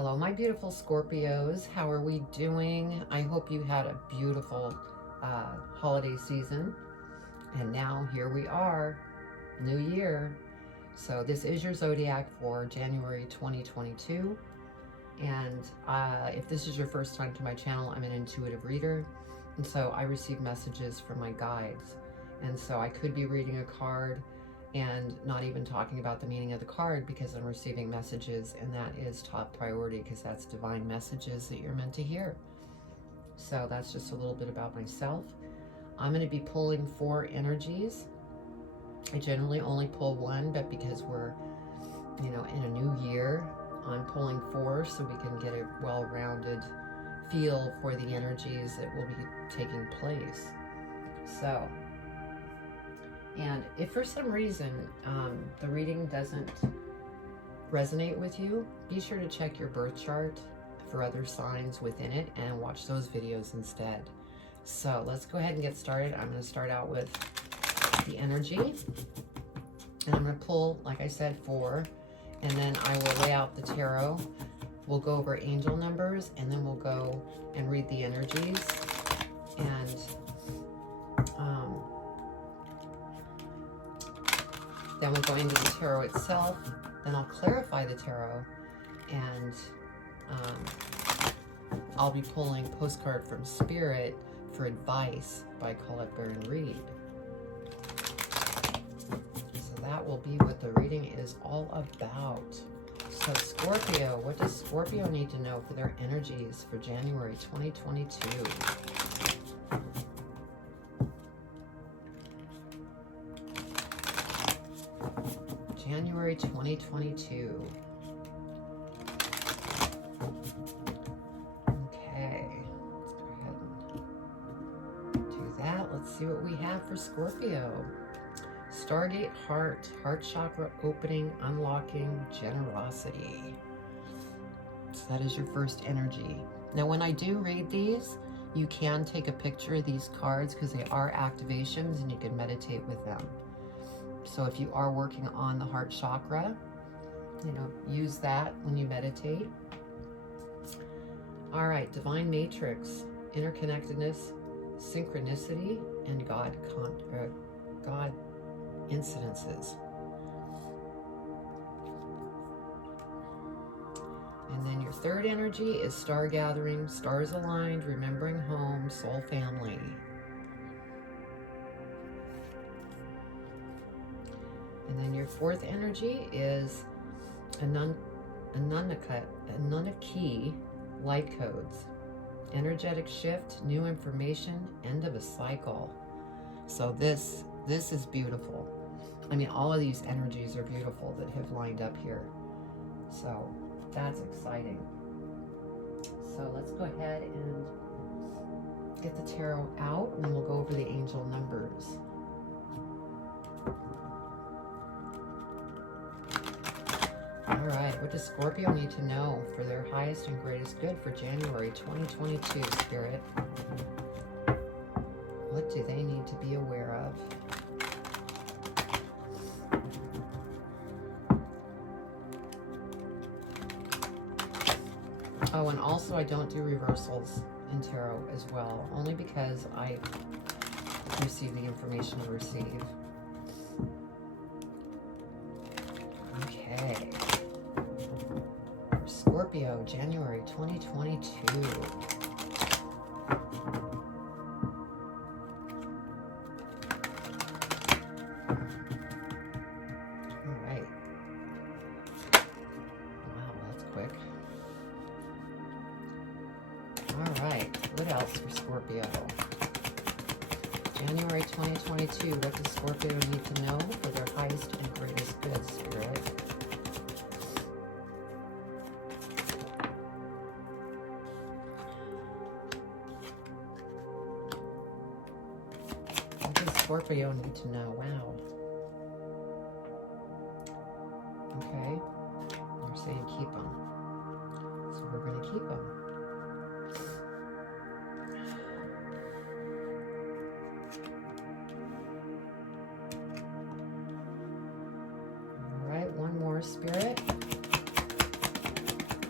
Hello, my beautiful Scorpios. How are we doing? I hope you had a beautiful holiday season. And now here we are, new year. So this is your Zodiac for January 2022. And if this is your first time to my channel, I'm an intuitive reader. And so I receive messages from my guides. And so I could be reading a card and not even talking about the meaning of the card because I'm receiving messages, and that is top priority because that's divine messages that you're meant to hear. So that's just a little bit about myself. I'm going to be pulling 4 energies. I generally only pull 1, but because we're, in a new year, I'm pulling 4 so we can get a well-rounded feel for the energies that will be taking place. So, and if for some reason the reading doesn't resonate with you, be sure to check your birth chart for other signs within it and watch those videos instead. So let's go ahead and get started. I'm going to start out with the energy, and I'm going to pull, like I said, 4, and then I will lay out the tarot. We'll go over angel numbers, and then we'll go and read the energies, and then we'll go into the tarot itself. Then I'll clarify the tarot, and I'll be pulling postcard from Spirit for advice by Colette Baron Reed. So that will be what the reading is all about. So Scorpio, what does Scorpio need to know for their energies for January 2022? January 2022. Okay, let's go ahead and do that. Let's see what we have for Scorpio. Stargate heart chakra opening, unlocking, generosity. So that is your first energy. Now when I do read these, you can take a picture of these cards because they are activations and you can meditate with them. So if you are working on the heart chakra, use that when you meditate. All right, divine matrix, interconnectedness, synchronicity, and God incidences. And then your third energy is star gathering, stars aligned, remembering home, soul family. And then your fourth energy is Anunnaki light codes, energetic shift, new information, end of a cycle. So this is beautiful. I mean, all of these energies are beautiful that have lined up here. So that's exciting. So let's go ahead and get the tarot out, and we'll go over the angel numbers. All right, what does Scorpio need to know for their highest and greatest good for January 2022, Spirit? What do they need to be aware of? Oh, and also I don't do reversals in tarot as well, only because I receive the information to receive. Okay. Scorpio, January 2022. All right. Wow, that's quick. All right, what else for Scorpio? January 2022, what does Scorpio need to know for their highest and greatest good, Spirit? What does Scorpio need to know? Wow. Okay, they're saying keep them. So we're going to keep them. All right, one more, Spirit.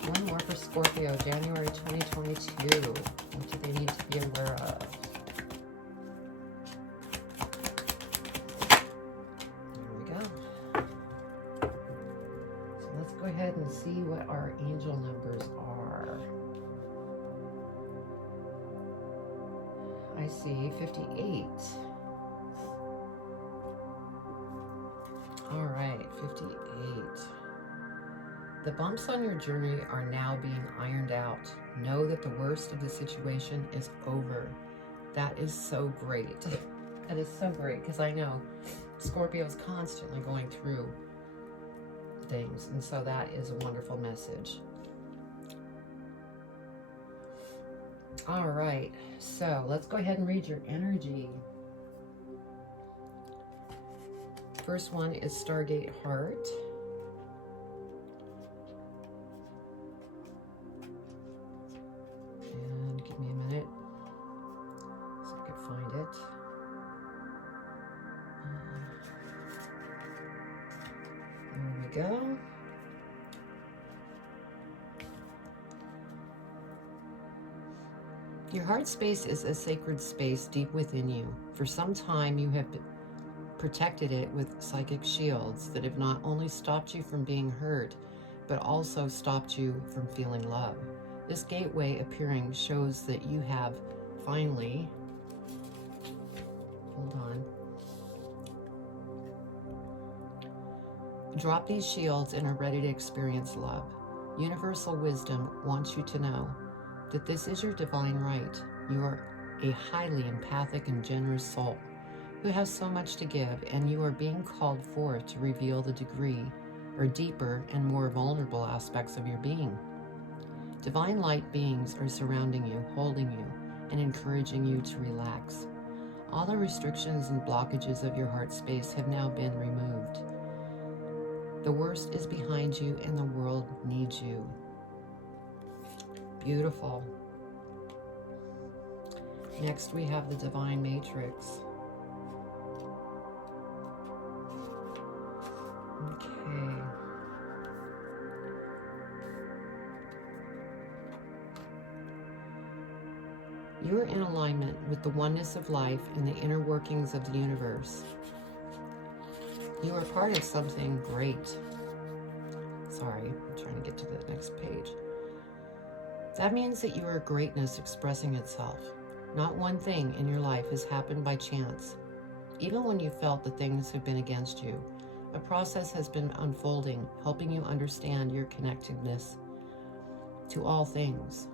One more for Scorpio, January 2022. What do they need to be aware of? There we go. So let's go ahead and see what our angel numbers are. I see 58. All right, 58. The bumps on your journey are now being ironed out. Know that the worst of the situation is over. That is so great. That is so great, because I know Scorpio is constantly going through things, and so that is a wonderful message. All right, so let's go ahead and read your energy. First one is Stargate Heart. And give me a minute so I can find it. There we go. Your heart space is a sacred space deep within you. For some time, you have protected it with psychic shields that have not only stopped you from being hurt, but also stopped you from feeling love. This gateway appearing shows that you have finally, hold on, drop these shields and are ready to experience love. Universal wisdom wants you to know that this is your divine right. You are a highly empathic and generous soul who has so much to give, and you are being called forth to reveal the degree or deeper and more vulnerable aspects of your being. Divine light beings are surrounding you, holding you, and encouraging you to relax. All the restrictions and blockages of your heart space have now been removed. The worst is behind you, and the world needs you. Beautiful. Next, we have the Divine Matrix. Okay. You are in alignment with the oneness of life and the inner workings of the universe. You are part of something great. Sorry, I'm trying to get to the next page. That means that you are greatness expressing itself. Not one thing in your life has happened by chance. Even when you felt that things have been against you, a process has been unfolding, helping you understand your connectedness to all things.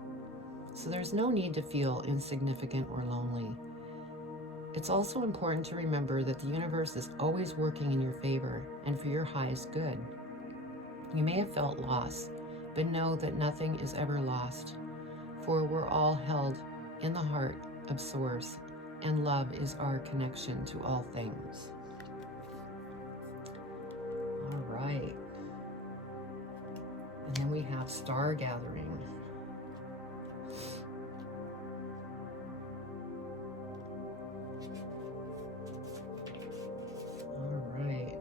So there's no need to feel insignificant or lonely. It's also important to remember that the universe is always working in your favor and for your highest good. You may have felt loss, but know that nothing is ever lost, for we're all held in the heart of Source, and love is our connection to all things. All right. And then we have Star Gathering. All right.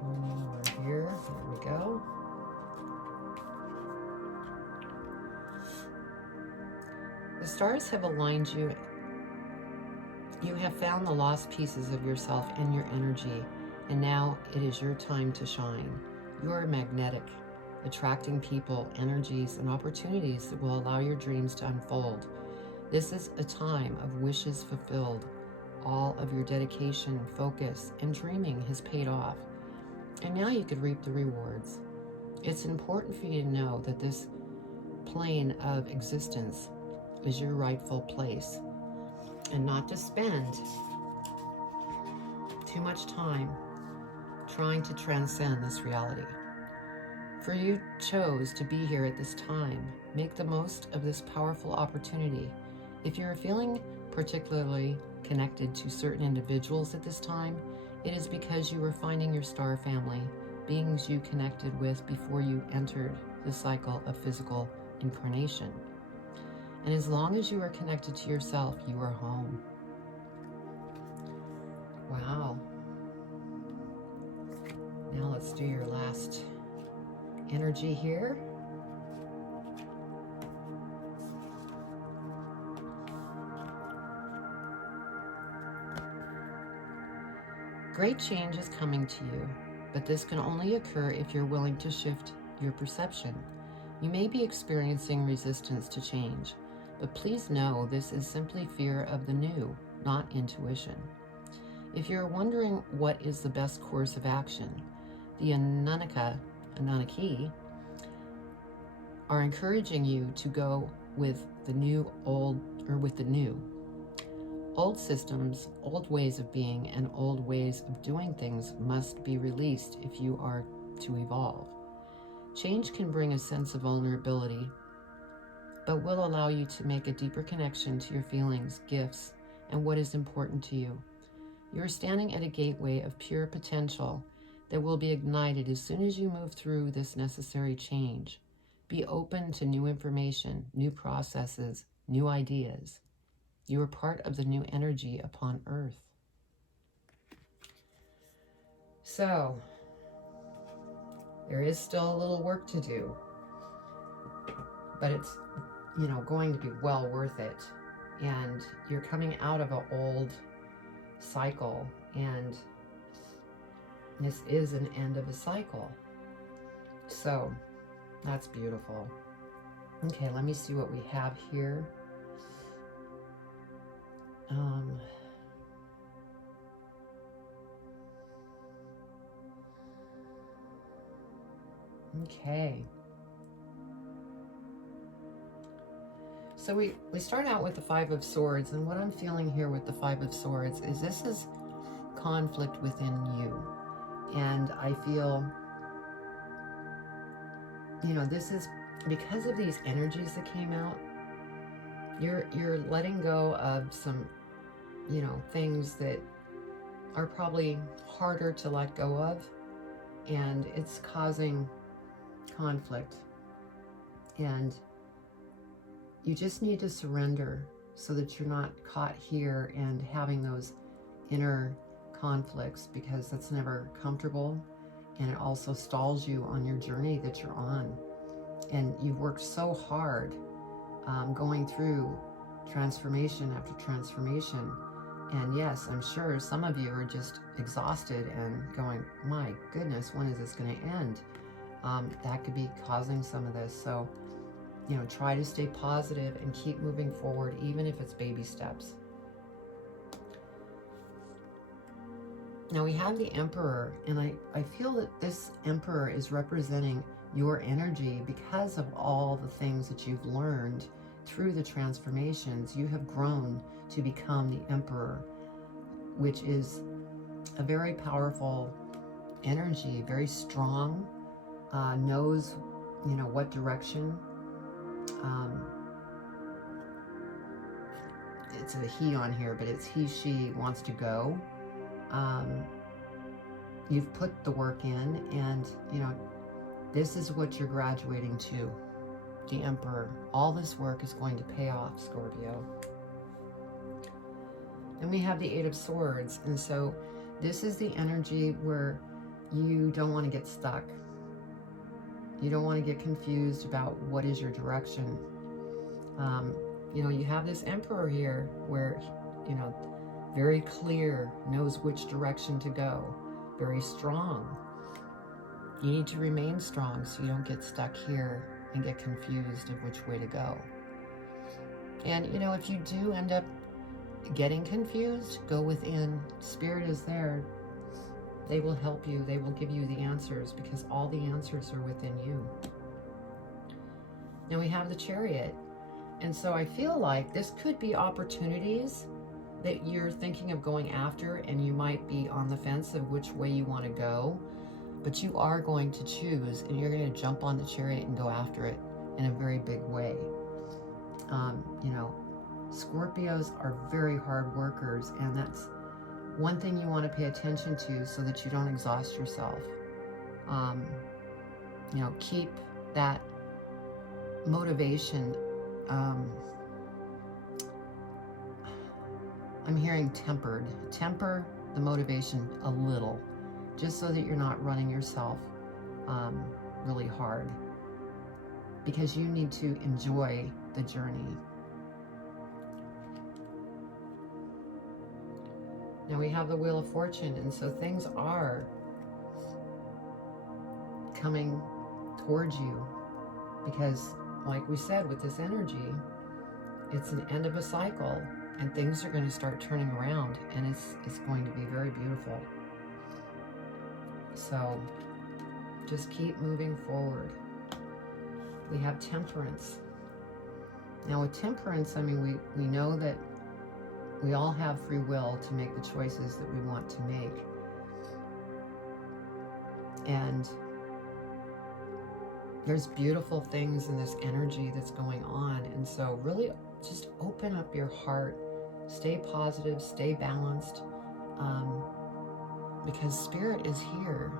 One more here. There we go. The stars have aligned you. You have found the lost pieces of yourself and your energy, and now it is your time to shine. You are magnetic, attracting people, energies, and opportunities that will allow your dreams to unfold. This is a time of wishes fulfilled. All of your dedication, focus, and dreaming has paid off, and now you could reap the rewards. It's important for you to know that this plane of existence is your rightful place, and not to spend too much time trying to transcend this reality. For you chose to be here at this time. Make the most of this powerful opportunity. If you are feeling particularly connected to certain individuals at this time, it is because you are finding your star family, beings you connected with before you entered the cycle of physical incarnation. And as long as you are connected to yourself, you are home. Wow. Now let's do your last energy here. Great change is coming to you, but this can only occur if you're willing to shift your perception. You may be experiencing resistance to change, but please know this is simply fear of the new, not intuition. If you're wondering what is the best course of action, the Anunnaki are encouraging you to go with the new. Old systems, old ways of being, and old ways of doing things must be released if you are to evolve. Change can bring a sense of vulnerability, but will allow you to make a deeper connection to your feelings, gifts, and what is important to you. You are standing at a gateway of pure potential that will be ignited as soon as you move through this necessary change. Be open to new information, new processes, new ideas. You are part of the new energy upon Earth. So, there is still a little work to do, but it's, going to be well worth it. And you're coming out of an old cycle, and this is an end of a cycle. So, that's beautiful. Okay, let me see what we have here. Okay. So we start out with the Five of Swords, and what I'm feeling here with the Five of Swords is this is conflict within you. And I feel, this is because of these energies that came out, you're letting go of some, things that are probably harder to let go of, and it's causing conflict. And you just need to surrender so that you're not caught here and having those inner conflicts, because that's never comfortable, and it also stalls you on your journey that you're on. And you've worked so hard going through transformation after transformation. And yes, I'm sure some of you are just exhausted and going, my goodness, when is this going to end? That could be causing some of this. So, try to stay positive and keep moving forward, even if it's baby steps. Now we have the Emperor, and I feel that this Emperor is representing your energy because of all the things that you've learned through the transformations. You have grown to become the Emperor, which is a very powerful energy, very strong, knows, what direction. It's a he on here, but it's he, she wants to go. You've put the work in, and, this is what you're graduating to, the Emperor. All this work is going to pay off, Scorpio. And we have the Eight of Swords, and so this is the energy where you don't want to get stuck. You don't want to get confused about what is your direction. You have this Emperor here where, very clear, knows which direction to go, very strong. You need to remain strong so you don't get stuck here and get confused of which way to go. And, if you do end up getting confused, go within. Spirit is there. They will help you. They will give you the answers, because all the answers are within you. Now we have the Chariot. And so I feel like this could be opportunities that you're thinking of going after, and you might be on the fence of which way you want to go, but you are going to choose, and you're going to jump on the Chariot and go after it in a very big way. Scorpios are very hard workers, and that's one thing you want to pay attention to so that you don't exhaust yourself. Keep that motivation. I'm hearing tempered. Temper the motivation a little, just so that you're not running yourself really hard, because you need to enjoy the journey. Now we have the Wheel of Fortune, and so things are coming towards you, because like we said, with this energy, it's an end of a cycle, and things are going to start turning around, and it's going to be very beautiful. So just keep moving forward. We have Temperance. Now with Temperance, I mean, we know that we all have free will to make the choices that we want to make. And there's beautiful things in this energy that's going on. And so really just open up your heart, stay positive, stay balanced, because Spirit is here.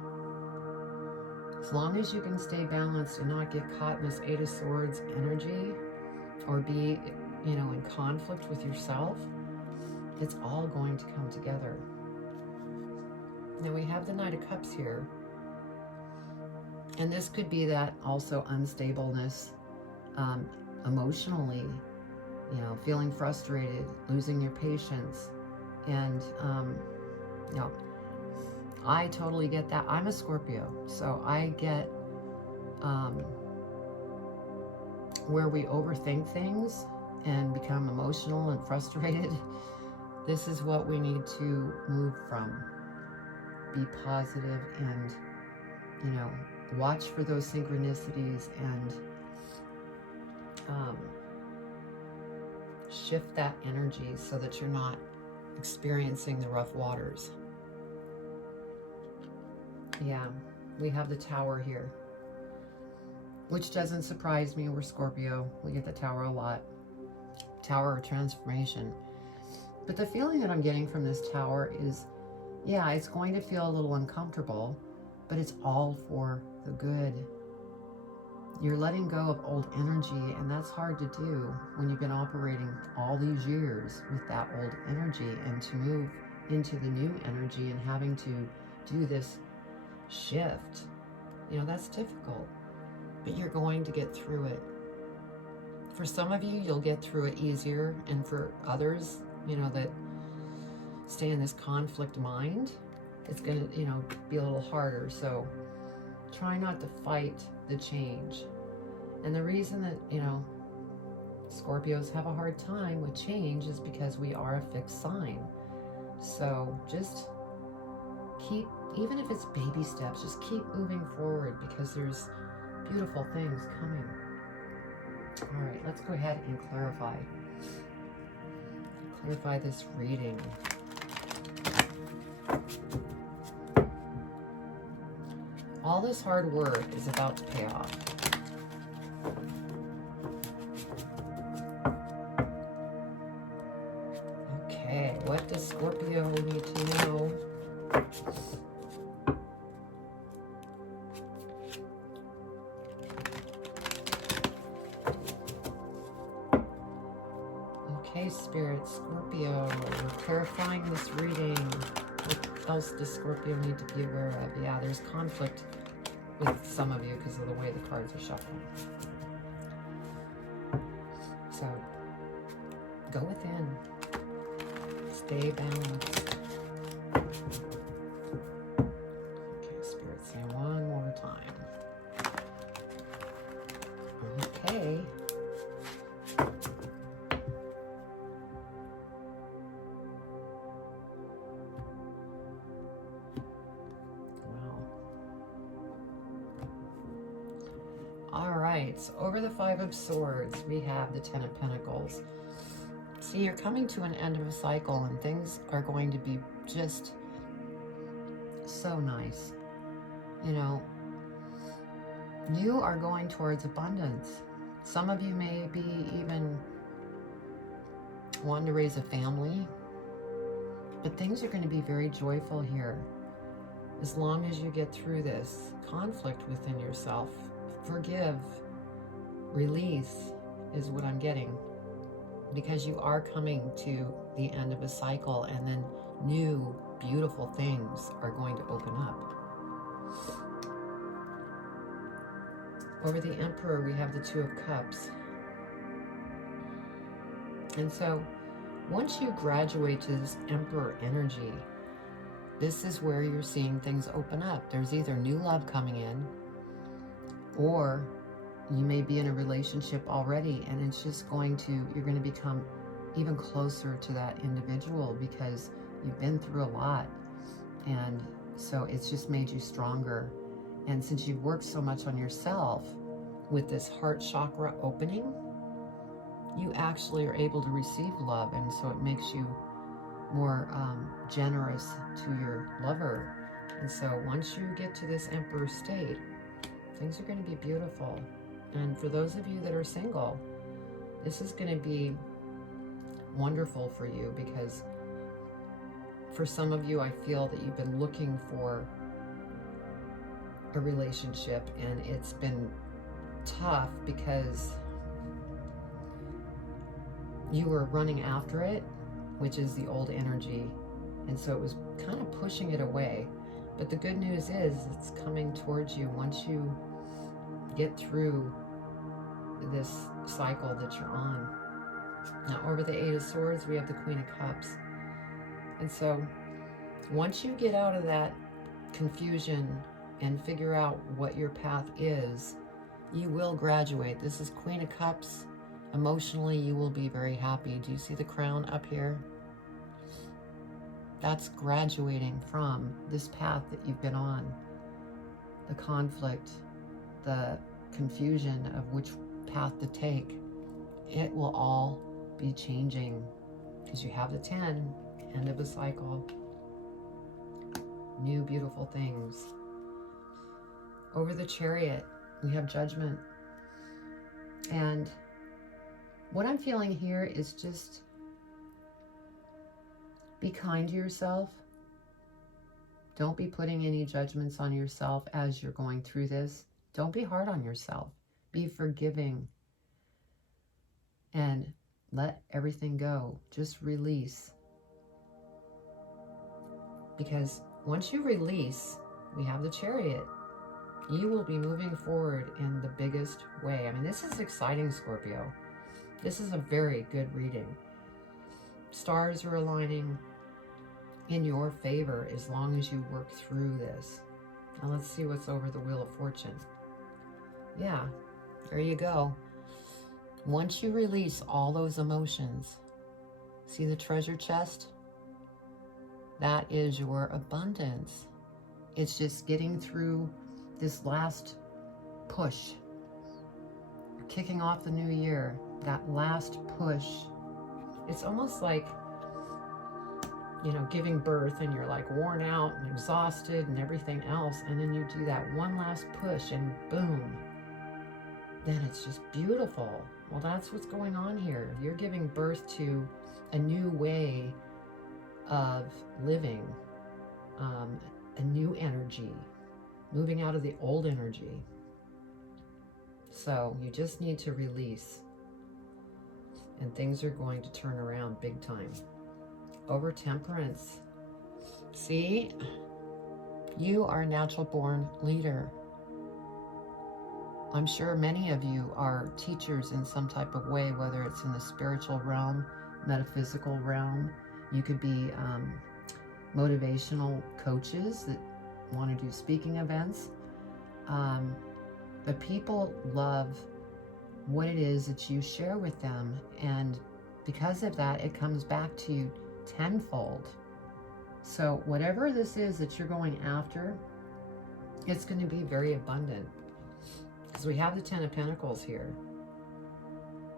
As long as you can stay balanced and not get caught in this Eight of Swords energy, or be, you know, in conflict with yourself, it's all going to come together. Now we have the Knight of Cups here. And this could be that also unstableness, emotionally, you know, feeling frustrated, losing your patience. And, you know, I totally get that. I'm a Scorpio, so I get where we overthink things and become emotional and frustrated. This is what we need to move from. Be positive and, you know, watch for those synchronicities and shift that energy so that you're not experiencing the rough waters. Yeah, we have the Tower here, which doesn't surprise me. We're Scorpio. We get the Tower a lot. Tower or transformation. But the feeling that I'm getting from this Tower is, yeah, it's going to feel a little uncomfortable, but it's all for the good. You're letting go of old energy, and that's hard to do when you've been operating all these years with that old energy, and to move into the new energy and having to do this shift, you know, that's difficult, but you're going to get through it. For some of you, you'll get through it easier, and for others, you know, that stay in this conflict mind, it's going to, you know, be a little harder. So try not to fight the change. And the reason that, you know, Scorpios have a hard time with change is because we are a fixed sign. So just keep, even if it's baby steps, just keep moving forward, because there's beautiful things coming. All right, let's go ahead and clarify this reading. All this hard work is about to pay off. Okay, what does Scorpio need to know? Okay, Spirit, Scorpio, we're clarifying this reading. What else does Scorpio need to be aware of? Yeah, there's conflict with some of you because of the way the cards are shuffling. So, go within. Stay balanced. Okay, Spirit, say one more time. Okay. So over the Five of Swords, we have the Ten of Pentacles. See, you're coming to an end of a cycle, and things are going to be just so nice. You know, you are going towards abundance. Some of you may be even wanting to raise a family, but things are going to be very joyful here. As long as you get through this conflict within yourself, forgive, release is what I'm getting, because you are coming to the end of a cycle, and then new beautiful things are going to open up. Over the Emperor, we have the Two of Cups. And so once you graduate to this Emperor energy, this is where you're seeing things open up. There's either new love coming in, or you may be in a relationship already, and it's just you're going to become even closer to that individual because you've been through a lot. And so it's just made you stronger. And since you've worked so much on yourself with this heart chakra opening, you actually are able to receive love. And so it makes you more generous to your lover. And so once you get to this Emperor state, things are going to be beautiful. And for those of you that are single, this is going to be wonderful for you, because for some of you, I feel that you've been looking for a relationship and it's been tough because you were running after it, which is the old energy. And so it was kind of pushing it away. But the good news is it's coming towards you once you get through this cycle that you're on. Now over the Eight of Swords, we have the Queen of Cups. And so once you get out of that confusion and figure out what your path is, you will graduate. This is Queen of Cups. Emotionally, you will be very happy. Do you see the crown up here? That's graduating from this path that you've been on. The conflict, the confusion of which path to take, it will all be changing because you have the 10, end of a cycle, new beautiful things. Over the Chariot, we have Judgment. And what I'm feeling here is just be kind to yourself. Don't be putting any judgments on yourself as you're going through this. Don't be hard on yourself. Be forgiving and let everything go. Just release. Because once you release, we have the Chariot. You will be moving forward in the biggest way. I mean, this is exciting, Scorpio. This is a very good reading. Stars are aligning in your favor as long as you work through this. Now let's see what's over the Wheel of Fortune. Yeah, there you go. Once you release all those emotions, see the treasure chest? That is your abundance. It's just getting through this last push. You're kicking off the new year. That last push. It's almost like, you know, giving birth and you're like worn out and exhausted and everything else. And then you do that one last push and boom. Then it's just beautiful. Well, that's what's going on here. You're giving birth to a new way of living, a new energy, moving out of the old energy. So you just need to release, and things are going to turn around big time. Over Temperance, see, you are a natural born leader. I'm sure many of you are teachers in some type of way, whether it's in the spiritual realm, metaphysical realm. You could be motivational coaches that want to do speaking events. But people love what it is that you share with them. And because of that, it comes back to you tenfold. So whatever this is that you're going after, it's going to be very abundant. Because we have the 10 of Pentacles here.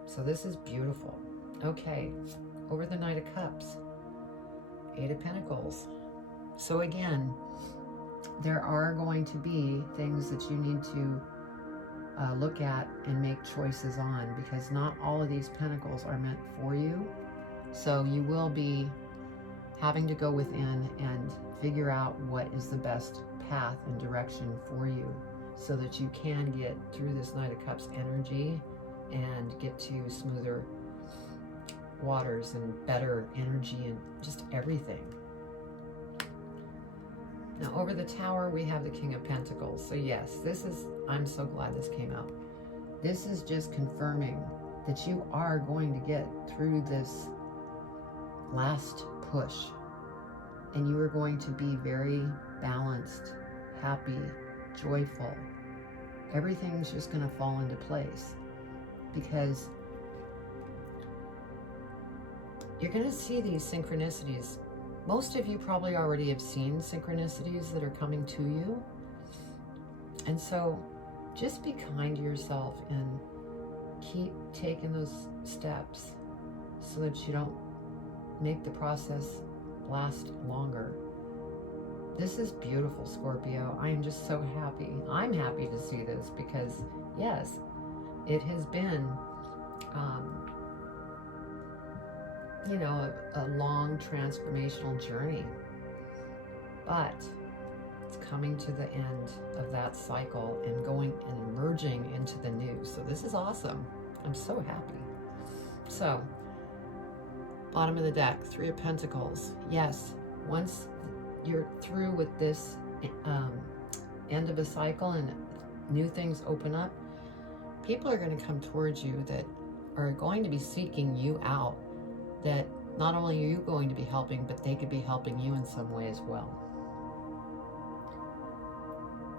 So this is beautiful. Okay, over the Knight of Cups. 8 of Pentacles. So again, there are going to be things that you need to look at and make choices on, because not all of these pentacles are meant for you. So you will be having to go within and figure out what is the best path and direction for you, so that you can get through this Knight of Cups energy and get to smoother waters and better energy and just everything. Now over the Tower, we have the King of Pentacles. So yes, I'm so glad this came out. This is just confirming that you are going to get through this last push. And you are going to be very balanced, happy, joyful. Everything's just going to fall into place. Because you're going to see these synchronicities. Most of you probably already have seen synchronicities that are coming to you. And so just be kind to yourself and keep taking those steps so that you don't make the process last longer. This is beautiful, Scorpio. I am just so happy. I'm happy to see this because, yes, it has been, you know, a long transformational journey. But it's coming to the end of that cycle and going and emerging into the new. So this is awesome. I'm so happy. So, bottom of the deck, Three of Pentacles. Yes, once you're through with this end of a cycle and new things open up, people are going to come towards you that are going to be seeking you out, that not only are you going to be helping, but they could be helping you in some way as well.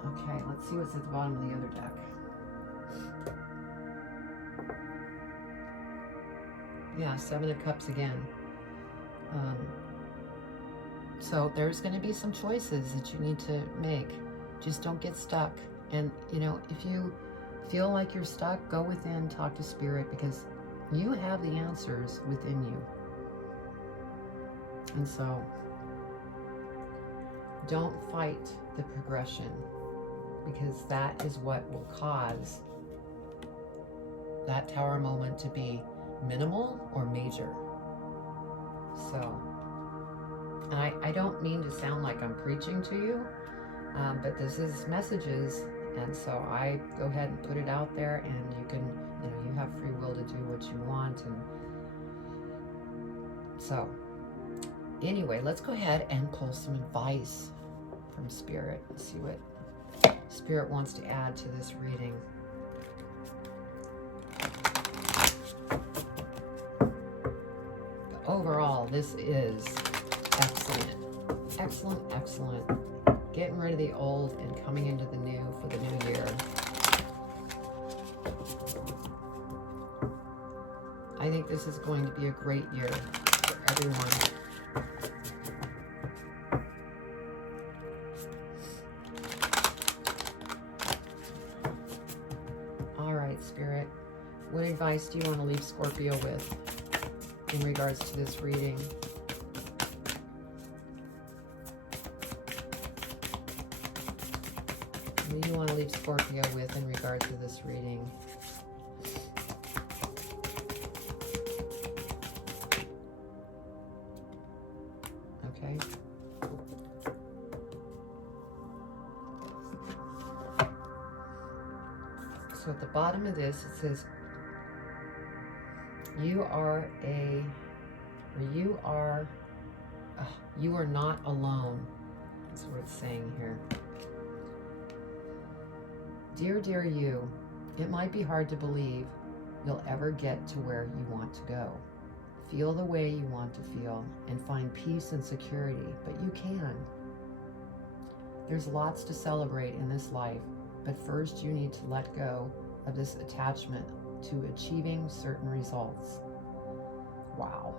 Okay, let's see what's at the bottom of the other deck. Yeah, Seven of Cups again. So there's going to be some choices that you need to make. Just don't get stuck. And, you know, if you feel like you're stuck, go within, talk to Spirit, because you have the answers within you. And so don't fight the progression, because that is what will cause that Tower moment to be minimal or major. So, and I don't mean to sound like I'm preaching to you, but this is messages, and so I go ahead and put it out there, and you can, you know, you have free will to do what you want. And so anyway, let's go ahead and pull some advice from Spirit and see what Spirit wants to add to this reading. But overall, this is excellent. Excellent, excellent. Getting rid of the old and coming into the new for the new year. I think this is going to be a great year for everyone. All right, Spirit. What advice do you want to leave Scorpio with in regards to this reading? What do you want to leave Scorpio with in regards to this reading? Okay. So at the bottom of this, it says, you are not alone. That's what it's saying here. Dear you, it might be hard to believe you'll ever get to where you want to go. Feel the way you want to feel and find peace and security, but you can. There's lots to celebrate in this life, but first you need to let go of this attachment to achieving certain results. Wow.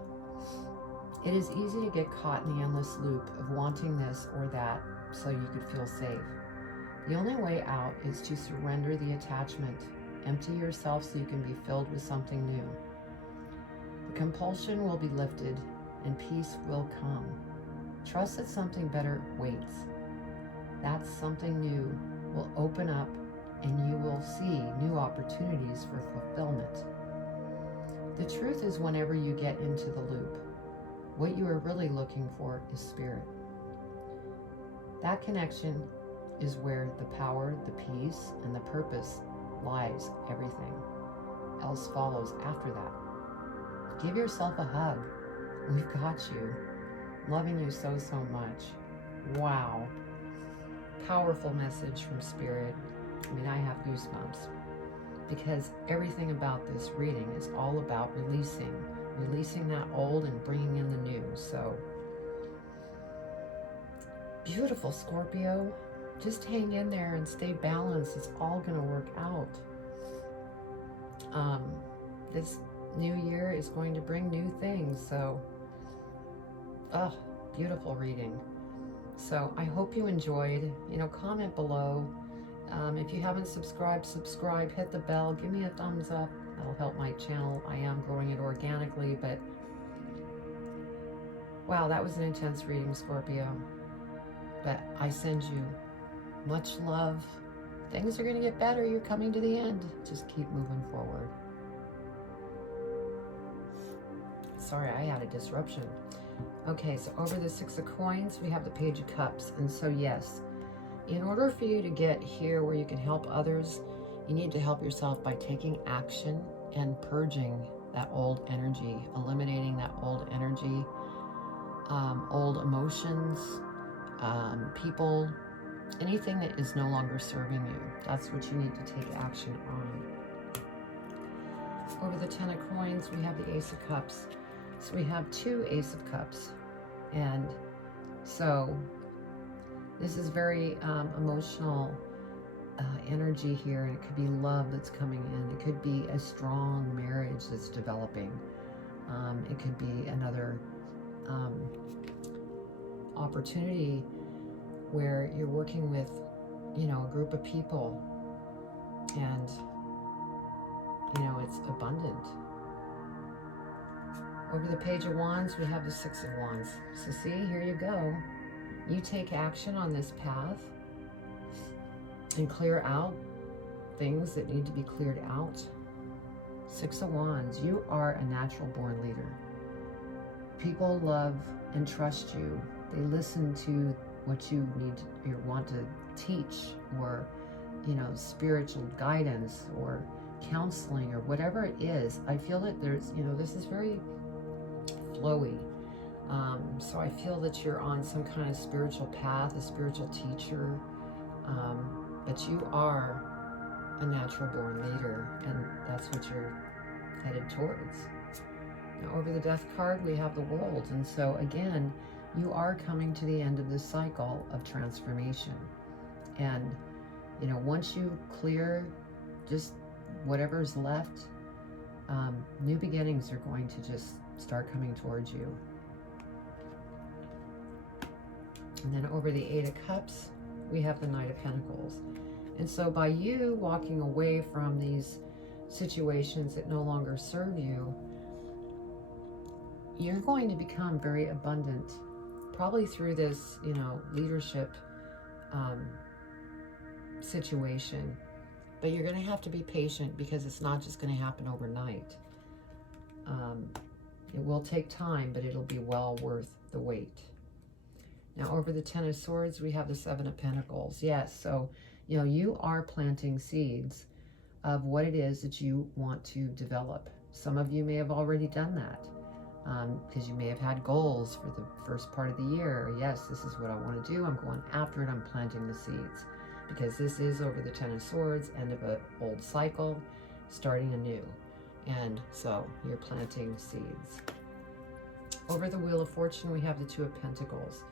It is easy to get caught in the endless loop of wanting this or that so you could feel safe. The only way out is to surrender the attachment, empty yourself so you can be filled with something new. The compulsion will be lifted and peace will come. Trust that something better waits. That something new will open up and you will see new opportunities for fulfillment. The truth is, whenever you get into the loop, what you are really looking for is Spirit. That connection is where the power, the peace, and the purpose lies. Everything else follows after that. Give yourself a hug. We've got you. Loving you so much. Wow. powerful message from Spirit. I mean, I have goosebumps because everything about this reading is all about releasing that old and bringing in the new. So beautiful, Scorpio. Just hang in there and stay balanced. It's all going to work out. This new year is going to bring new things. So, oh, beautiful reading. So I hope you enjoyed. You know, comment below. If you haven't subscribed, subscribe, hit the bell, give me a thumbs up. That'll help my channel. I am growing it organically, but wow, that was an intense reading, Scorpio. But I send you much love. Things are going to get better. You're coming to the end. Just keep moving forward. Sorry, I had a disruption. Okay, so over the 6 of coins, we have the Page of Cups. And so yes, in order for you to get here where you can help others, you need to help yourself by taking action and purging that old energy, eliminating that old energy, old emotions, people, anything that is no longer serving you. That's what you need to take action on. Over the 10 of coins, we have the Ace of Cups. So we have 2 Ace of Cups. And so this is very emotional energy here. And it could be love that's coming in. It could be a strong marriage that's developing. It could be another opportunity where you're working with, you know, a group of people and, you know, it's abundant. Over the Page of Wands, we have the 6 of Wands. So see, here you go. You take action on this path and clear out things that need to be cleared out. 6 of Wands, you are a natural born leader. People love and trust you. They listen to what you need or want to teach, or, you know, spiritual guidance or counseling or whatever it is. I feel that there's, you know, this is very flowy. So I feel that you're on some kind of spiritual path, a spiritual teacher, but you are a natural born leader, and that's what you're headed towards. Now over the Death card, we have the World, and so again, you are coming to the end of this cycle of transformation. And, you know, once you clear just whatever's left, new beginnings are going to just start coming towards you. And then over the 8 of Cups, we have the Knight of Pentacles. And so by you walking away from these situations that no longer serve you, you're going to become very abundant, probably through this, you know, leadership situation. But you're going to have to be patient because it's not just going to happen overnight. It will take time, but it'll be well worth the wait. Now over the 10 of Swords, we have the 7 of Pentacles. Yes, so, you know, you are planting seeds of what it is that you want to develop. Some of you may have already done that because you may have had goals for the first part of the year. Yes, this is what I want to do. I'm going after it. I'm planting the seeds because this is over the 10 of Swords, end of an old cycle, starting anew. And so you're planting seeds. Over the Wheel of Fortune, we have the 2 of Pentacles.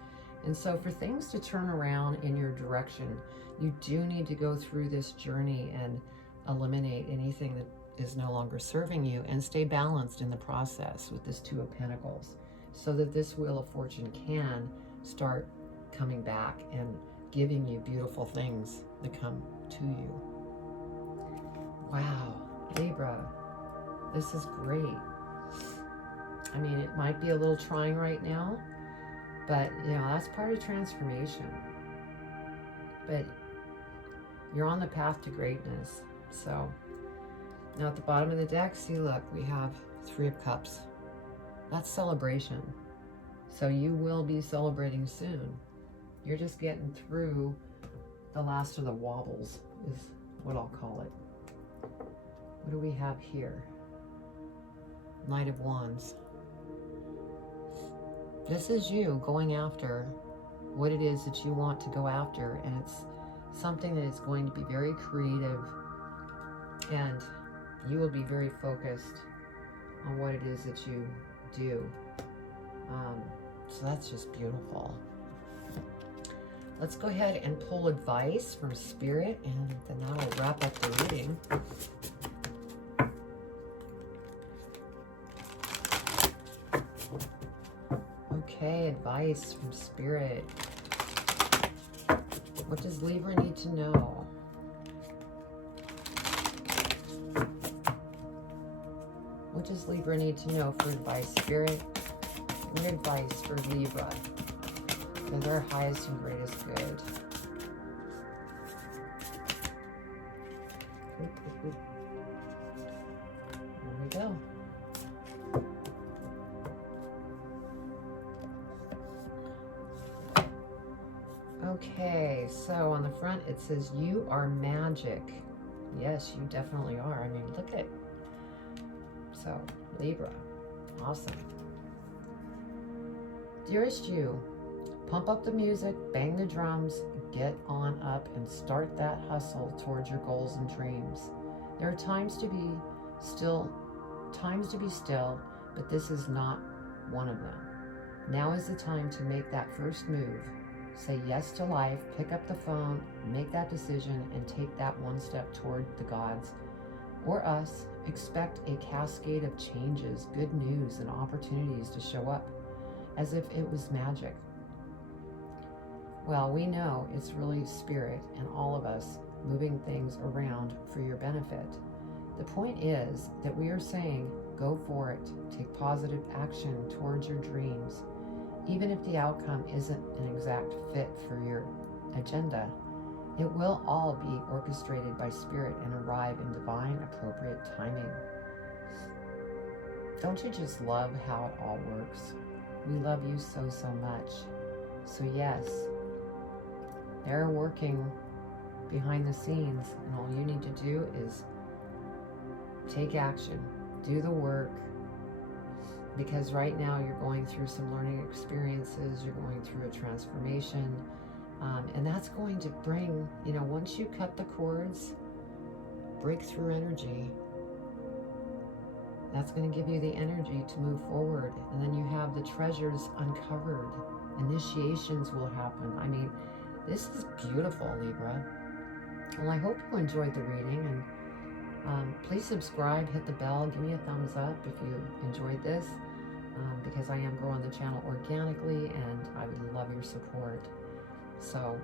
And so for things to turn around in your direction, you do need to go through this journey and eliminate anything that is no longer serving you and stay balanced in the process with this 2 of Pentacles so that this Wheel of Fortune can start coming back and giving you beautiful things that come to you. Wow, Libra, this is great. I mean, it might be a little trying right now, but, you know, that's part of transformation. But you're on the path to greatness. So now at the bottom of the deck, see, look, we have 3 of Cups. That's celebration. So you will be celebrating soon. You're just getting through the last of the wobbles, is what I'll call it. What do we have here? Knight of Wands. This is you going after what it is that you want to go after, and it's something that is going to be very creative, and you will be very focused on what it is that you do. So that's just beautiful. Let's go ahead and pull advice from Spirit, and then that'll wrap up the reading. Okay, advice from Spirit. What does Libra need to know? What does Libra need to know for advice, Spirit? What advice for Libra for their highest and greatest good? There we go. Okay, so on the front it says, you are magic. Yes, you definitely are. I mean, look at. So, Libra, awesome. Dearest you, pump up the music, bang the drums, get on up and start that hustle towards your goals and dreams. There are times to be still, but this is not one of them. Now is the time to make that first move. Say yes to life, pick up the phone, make that decision, and take that one step toward the gods or us. Expect a cascade of changes, good news, and opportunities to show up as if it was magic. Well, we know it's really Spirit and all of us moving things around for your benefit. The point is that we are saying, go for it. Take positive action towards your dreams. Even if the outcome isn't an exact fit for your agenda, it will all be orchestrated by Spirit and arrive in divine, appropriate timing. Don't you just love how it all works? We love you so, so much. So yes, they're working behind the scenes, and all you need to do is take action, do the work, because right now you're going through some learning experiences, you're going through a transformation, and that's going to bring, once you cut the cords, breakthrough energy, that's going to give you the energy to move forward. And then you have the treasures uncovered. Initiations will happen. I mean, this is beautiful, Libra. Well, I hope you enjoyed the reading, and please subscribe, hit the bell, give me a thumbs up if you enjoyed this, because I am growing the channel organically, and I would love your support. So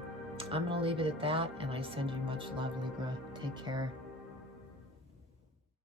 I'm going to leave it at that, and I send you much love, Libra. Take care.